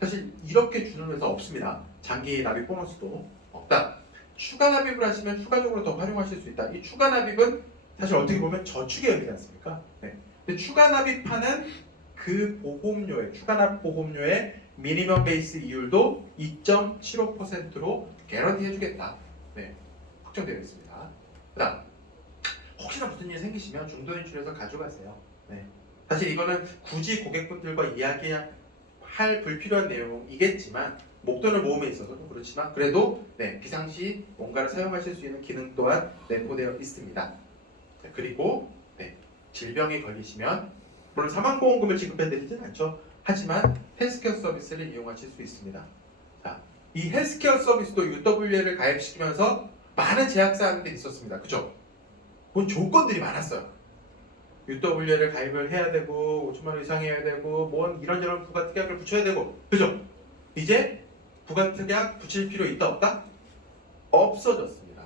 사실 이렇게 주는 회사 없습니다. 장기 납입 보너스도 없다. 추가 납입을 하시면 추가적으로 더 활용하실 수 있다. 이 추가 납입은 사실 어떻게 보면 저축의 의미지 않습니까? 네. 근데 추가 납입하는 그 보험료의 추가 납 보험료의 미니멈 베이스 이율도 2.75%로 개런티 해주겠다. 네, 확정되어 있습니다. 그다음 혹시나 무슨 일이 생기시면 중도 인출해서 가져가세요. 네. 사실 이거는 굳이 고객분들과 이야기할 불필요한 내용이겠지만 목돈을 모음에 있어서도 그렇지만 그래도 비상시 뭔가를 사용하실 수 있는 기능 또한 내포되어 있습니다. 네, 그리고 질병에 걸리시면 물론 사망보험금을 지급해드리진 않죠. 하지만 헬스케어 서비스를 이용하실 수 있습니다. 자, 이 헬스케어 서비스도 UW를 가입시키면서 많은 제약사항들이 있었습니다. 그죠? 그건 조건들이 많았어요. UW를 가입을 해야 되고 5천만 원 이상 해야 되고 뭔 이런저런 부가특약을 붙여야 되고 그죠? 이제 부가특약 붙일 필요 있다 없다? 없어졌습니다.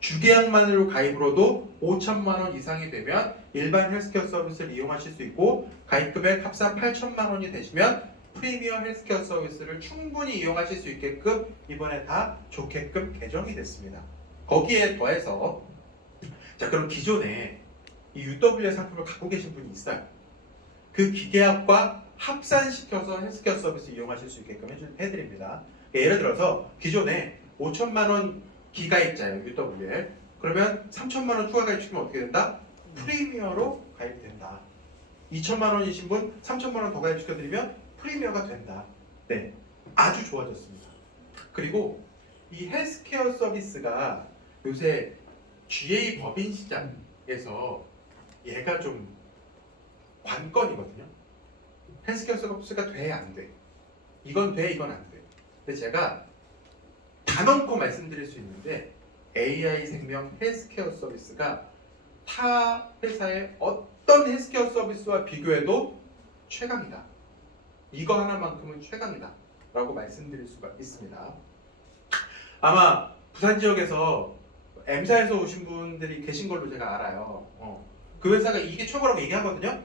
주계약만으로 가입으로도 5천만 원 이상이 되면 일반 헬스케어 서비스를 이용하실 수 있고 가입금액 합산 8천만 원이 되시면 프리미엄 헬스케어 서비스를 충분히 이용하실 수 있게끔 이번에 다 좋게끔 개정이 됐습니다. 거기에 더해서 자, 그럼 기존에 이 UW의 상품을 갖고 계신 분이 있어요. 그 기계약과 합산시켜서 헬스케어 서비스 이용하실 수 있게끔 해드립니다. 예를 들어서 기존에 5천만 원 기가입자예요, UW에. 그러면 3천만 원 추가 가입시키면 어떻게 된다? 프리미어로 가입된다. 2천만 원이신 분 3천만 원 더 가입시켜드리면 프리미어가 된다. 네, 아주 좋아졌습니다. 그리고 이 헬스케어 서비스가 요새 GA 법인 시장에서 얘가 좀 관건이거든요. 헬스케어 서비스가 돼, 안 돼? 이건 돼, 이건 안 돼. 근데 제가 단언코 말씀드릴 수 있는데 AI 생명 헬스케어 서비스가 타 회사의 어떤 헬스케어 서비스와 비교해도 최강이다. 이거 하나만큼은 최강이다 라고 말씀드릴 수가 있습니다. 아마 부산 지역에서 M사에서 오신 분들이 계신 걸로 제가 알아요. 그 회사가 이게 최고라고 얘기하거든요.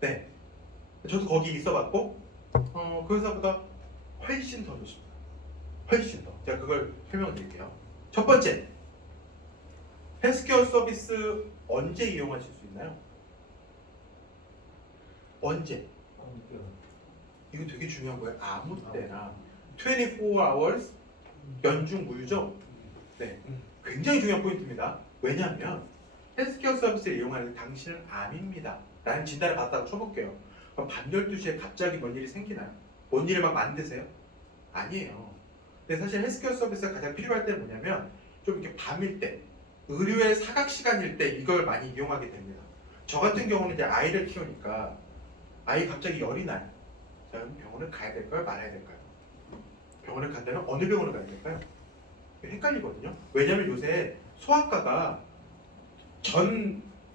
네, 저도 거기 있어봤고 그 회사보다 훨씬 더 좋습니다. 훨씬 더. 제가 그걸 설명드릴게요. 첫 번째, 헬스케어 서비스 언제 이용하실 수 있나요? 언제? 이거 되게 중요한 거예요. 아무 때나 24 hours 연중 무휴죠. 네, 굉장히 중요한 포인트입니다. 왜냐하면 헬스케어 서비스를 이용하는 당신은 암입니다 라는 진단을 받았다고 쳐볼게요. 그럼 밤 12시에 갑자기 뭔 일이 생기나요? 뭔 일을 막 만드세요? 아니에요. 근데 사실 헬스케어 서비스가 가장 필요할 때는 뭐냐면 좀 이렇게 밤일 때, 의료의 사각 시간일 때 이걸 많이 이용하게 됩니다. 저 같은 경우는 이제 아이를 키우니까 아이 갑자기 열이 나요. 자, 그럼 병원을 가야 될까요? 말아야 될까요? 병원을 간다면 어느 병원을 가야 될까요? 헷갈리거든요. 왜냐면 요새 소아과가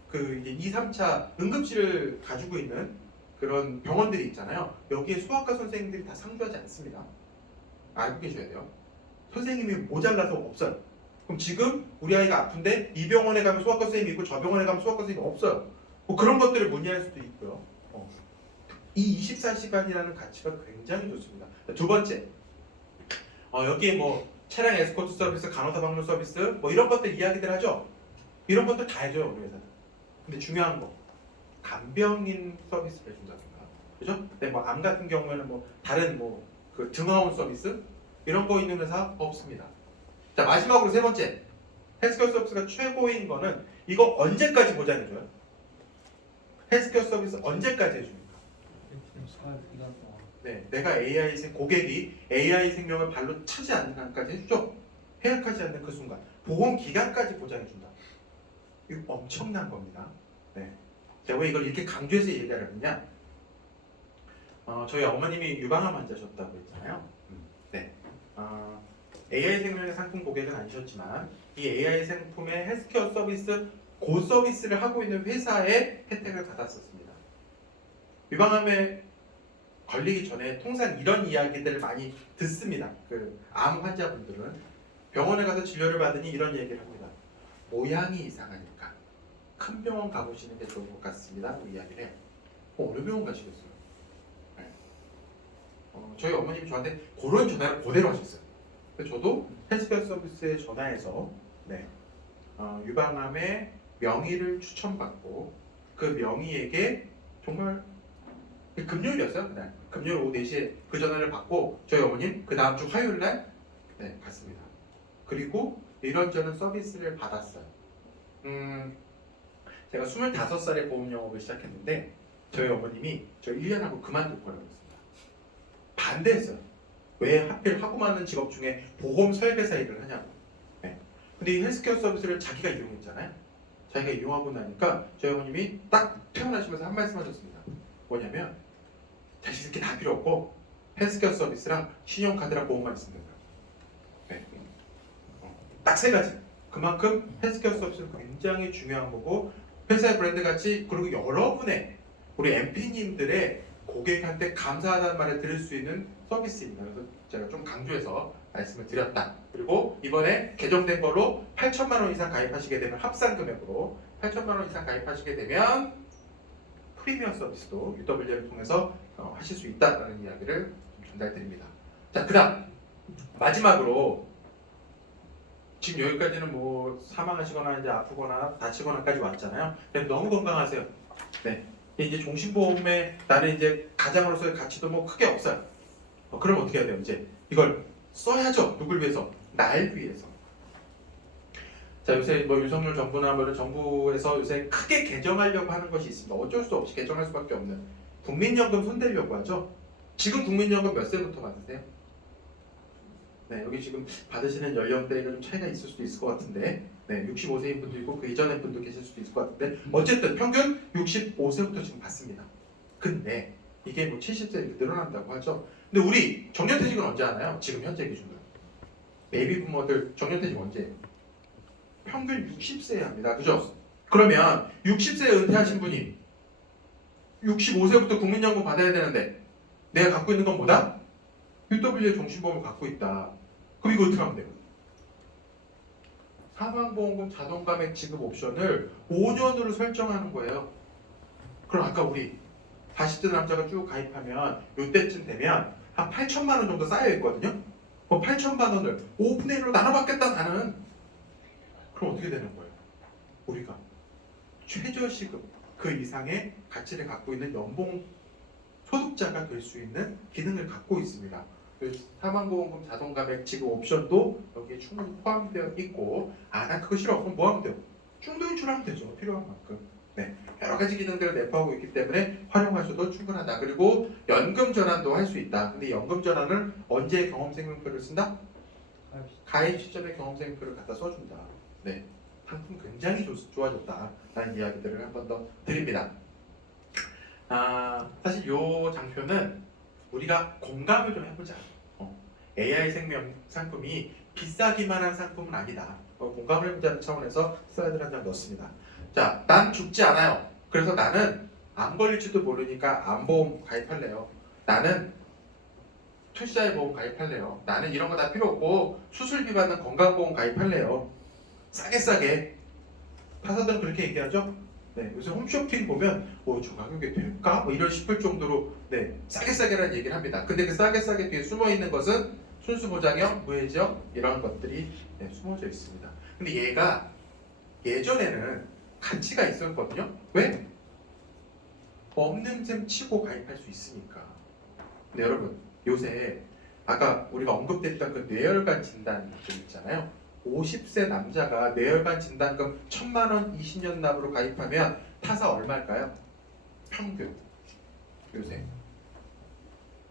그 2, 3차 응급실을 가지고 있는 그런 병원들이 있잖아요. 여기에 소아과 선생님들이 다 상주하지 않습니다. 알고 계셔야 돼요. 선생님이 모자라서 없어요. 그럼 지금 우리 아이가 아픈데 이 병원에 가면 소아과 선생님이 있고 저 병원에 가면 소아과 선생님이 없어요. 뭐 그런 것들을 문의할 수도 있고요. 이 24시간이라는 가치가 굉장히 좋습니다. 두 번째, 여기에 뭐 차량 에스코트 서비스, 간호사 방문 서비스 뭐 이런 것들 이야기들 하죠. 이런 것들 다 해줘요 우리 회사는. 근데 중요한 거, 간병인 서비스를 준다든가, 그죠? 근데 뭐 암 같은 경우에는 뭐 다른 뭐 그 등하원 서비스 이런 거 있는 회사 없습니다. 자, 마지막으로 세 번째, 헬스케어 서비스가 최고인 거는 이거 언제까지 보장해줘요? 헬스케어 서비스 언제까지 해줍니까? 네, 내가 고객이 AI 생명을 발로 차지 않는 한까지 해주죠. 해약하지 않는 그 순간, 보험 기간까지 보장해준다. 이거 엄청난 겁니다. 네, 제가 왜 이걸 이렇게 강조해서 얘기하려느냐? 저희 어머님이 유방암 환자셨다고 했잖아요. 네, AI 생명의 상품 고객은 아니셨지만 이 AI 상품의 헬스케어 서비스 서비스를 하고 있는 회사의 혜택을 받았었습니다. 유방암에 걸리기 전에 통상 이런 이야기들을 많이 듣습니다. 그 암 환자분들은 병원에 가서 진료를 받으니 이런 얘기를 합니다. 모양이 이상하니까 큰 병원 가보시는 게 좋을 것 같습니다. 그 이야기를 해요. 어느 병원 가시겠어요? 네. 저희 어머님이 저한테 그런 전화를 그대로 하셨어요. 그래서 저도 헬스케어 서비스에 전화해서 유방암의 명의를 추천받고 그 명의에게 정말 금요일이었어요. 그날 금요일 오후 4시에 그 전화를 받고 저희 어머님 그 다음 주 화요일 날 갔습니다. 그리고 이런저런 서비스를 받았어요. 제가 25살에 보험 영업을 시작했는데 저희 어머님이 저 1년 하고 그만둘 거라고 했습니다. 반대했어요. 왜 하필 하고 많은 직업 중에 보험 설계사 일을 하냐고. 근데 이 헬스케어 서비스를 자기가 이용했잖아요. 자기가 이용하고 나니까 저희 어머님이 딱 퇴원하시면서 한 말씀 하셨습니다. 뭐냐면 자신 있게 다 필요 없고 헬스케어 서비스랑 신용카드랑 보험만 있으면 된다. 딱 세 가지. 그만큼 헬스케어 서비스는 굉장히 중요한 거고 회사의 브랜드 가치, 그리고 여러분의 우리 MP님들의 고객한테 감사하다는 말을 들을 수 있는 서비스입니다. 그래서 제가 좀 강조해서 말씀을 드렸다. 그리고 이번에 개정된 걸로 8천만 원 이상 가입하시게 되면, 합산 금액으로 8천만 원 이상 가입하시게 되면 프리미엄 서비스도 UW를 통해서 하실 수 있다라는 이야기를 좀 전달드립니다. 자, 그다음 마지막으로 지금 여기까지는 뭐 사망하시거나 이제 아프거나 다치거나까지 왔잖아요. 근데 너무 건강하세요. 네. 이제 종신보험에 나는 이제 가장으로서의 가치도 뭐 크게 없어요. 그럼 어떻게 해야 돼요? 이제 이걸 써야죠. 누굴 위해서? 날 위해서. 자, 요새 뭐 윤석열 정부나 뭐 정부에서 요새 크게 개정하려고 하는 것이 있습니다. 어쩔 수 없이 개정할 수밖에 없는, 국민연금 손대려고 하죠. 지금 국민연금 몇 세부터 받으세요? 네, 여기 지금 받으시는 연령대가 좀 차이가 있을 수도 있을 것 같은데, 네, 65세인 분도 있고 그 이전의 분도 계실 수도 있을 것 같은데, 어쨌든 평균 65세부터 지금 받습니다. 근데 이게 뭐 70세 이렇게 늘어난다고 하죠. 근데 우리 정년퇴직은 언제 하나요? 지금 현재 기준으로 베이비 부모들 정년퇴직 언제예요? 평균 60세에 합니다. 그죠? 그러면 60세에 은퇴하신 분이 65세부터 국민연금 받아야 되는데 내가 갖고 있는 건 뭐다? UW의 종신보험을 갖고 있다. 그럼 이거 어떻게 하면 돼요? 사망보험금 자동감액 지급 옵션을 5년으로 설정하는 거예요. 그럼 아까 우리 40대 남자가 쭉 가입하면 요때쯤 되면 한 8천만 원 정도 쌓여 있거든요. 그 8천만 원을 5분의 1로 나눠받겠다 나는. 그럼 어떻게 되는 거예요? 우리가 최저시급 그 이상의 가치를 갖고 있는 연봉 소득자가 될 수 있는 기능을 갖고 있습니다. 사망보험금 자동감액 지급 옵션도 여기에 충분히 포함되어 있고 난 그거 싫어. 그럼 뭐 하면 돼요? 중도인출하면 되죠. 필요한 만큼. 네, 여러 가지 기능들을 내포하고 있기 때문에 활용하셔도 충분하다. 그리고 연금 전환도 할 수 있다. 근데 연금 전환을 언제 경험생명표를 쓴다? 가입 시점에 경험생명표를 갖다 써준다. 네, 상품 굉장히 좋아졌다라는 이야기들을 한 번 더 드립니다. 사실 이 장표는 우리가 공감을 좀 해보자. AI 생명 상품이 비싸기만 한 상품은 아니다. 공감을 해보자는 차원에서 슬라이드를 한 장 넣었습니다. 자, 난 죽지 않아요. 그래서 나는 암 걸릴지도 모르니까 암보험 가입할래요. 나는 투자의 보험 가입할래요. 나는 이런 거 다 필요 없고 수술비 받는 건강보험 가입할래요. 싸게. 타사들은 그렇게 얘기하죠. 네, 요새 홈쇼핑 보면 저 가격에 될까? 뭐 이런 싶을 정도로 네, 싸게라는 얘기를 합니다. 근데 그 싸게 뒤에 숨어 있는 것은 순수보장형, 무해지형 이런 것들이 네, 숨어져 있습니다. 근데 얘가 예전에는 가치가 있었거든요. 왜? 없는 셈 치고 가입할 수 있으니까. 근데 여러분 요새 아까 우리가 언급됐던 그 뇌혈관 진단금 있잖아요. 50세 남자가 뇌혈관 진단금 1,000만 원 20년 납으로 가입하면 타사 얼마일까요? 평균 요새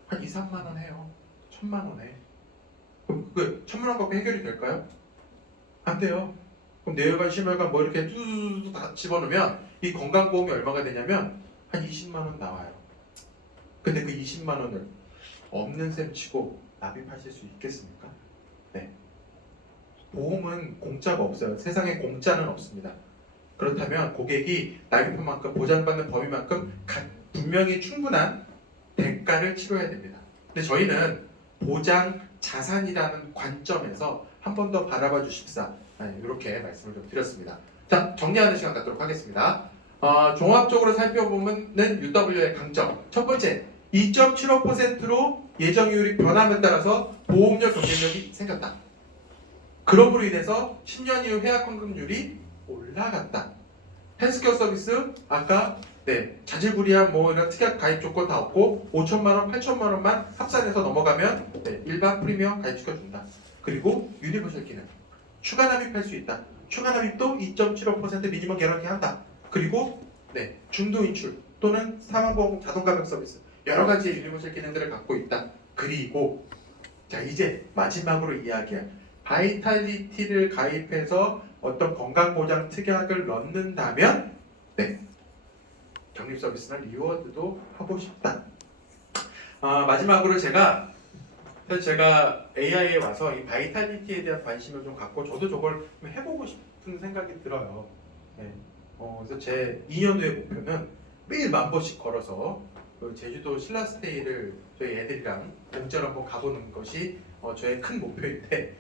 한 2, 3만 원 해요. 1,000만 원에. 그럼 그 1,000만 원 갖고 해결이 될까요? 안 돼요. 그럼 뇌혈관, 심혈관 뭐 이렇게 뚜두두두 다 집어넣으면 이 건강보험이 얼마가 되냐면 한 20만 원 나와요. 근데 그 20만 원을 없는 셈 치고 납입하실 수 있겠습니까? 네. 보험은 공짜가 없어요. 세상에 공짜는 없습니다. 그렇다면 고객이 납입한 만큼 보장받는 범위만큼 분명히 충분한 대가를 치러야 됩니다. 근데 저희는 보장 자산이라는 관점에서 한 번 더 바라봐 주십사. 이렇게 말씀을 좀 드렸습니다. 자, 정리하는 시간 갖도록 하겠습니다. 종합적으로 살펴보면은 UW의 강점. 첫 번째, 2.75%로 예정이율이 변함에 따라서 보험료 경쟁력이 생겼다. 그럼으로 인해서 10년 이후 해약 환급률이 올라갔다. 헬스케어 서비스 아까 자질구리한 뭐 이런 특약 가입 조건 다 없고 5천만 원, 8천만 원만 합산해서 넘어가면 일반 프리미엄 가입시켜준다. 그리고 유니버셜 기능 추가 납입할 수 있다. 추가 납입도 2.75% 미니멈 개런티 한다. 그리고 중도 인출 또는 사망보험 자동감액 서비스 여러 가지 유니버셜 기능들을 갖고 있다. 그리고 자 이제 마지막으로 이야기할 바이탈리티를 가입해서 어떤 건강보장 특약을 넣는다면 적립 서비스나 리워드도 하고 싶다. 마지막으로 제가 AI에 와서 이 바이탈리티에 대한 관심을 좀 갖고 저도 저걸 좀 해보고 싶은 생각이 들어요. 그래서 제 2년 후의 목표는 매일 10,000보씩 걸어서 그 제주도 신라스테이를 저희 애들이랑 공짜로 한번 가보는 것이 저의 큰 목표인데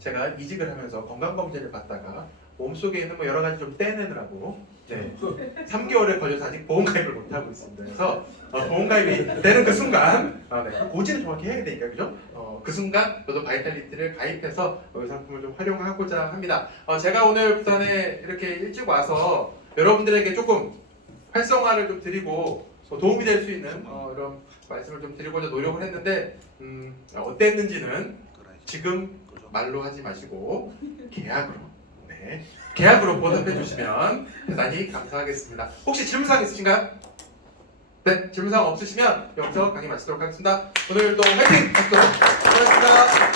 제가 이직을 하면서 건강검진을 받다가 몸속에 있는 뭐 여러 가지 좀 떼내느라고 3개월에 걸려서 아직 보험가입을 못하고 있습니다. 그래서 보험가입이 되는 그 순간 고지는 정확히 해야 되니까 그죠? 그 순간 저도 바이탈리티를 가입해서 이 상품을 좀 활용하고자 합니다. 제가 오늘 부산에 이렇게 일찍 와서 여러분들에게 조금 활성화를 좀 드리고 도움이 될 수 있는 이런 말씀을 좀 드리고자 노력을 했는데 어땠는지는 지금 말로 하지 마시고 계약으로 보답해 주시면 대단히 감사하겠습니다. 혹시 질문사항 있으신가요? 네, 질문사항 없으시면 여기서 강의 마치도록 하겠습니다. 오늘도 화이팅! 하시도록 하겠습니다.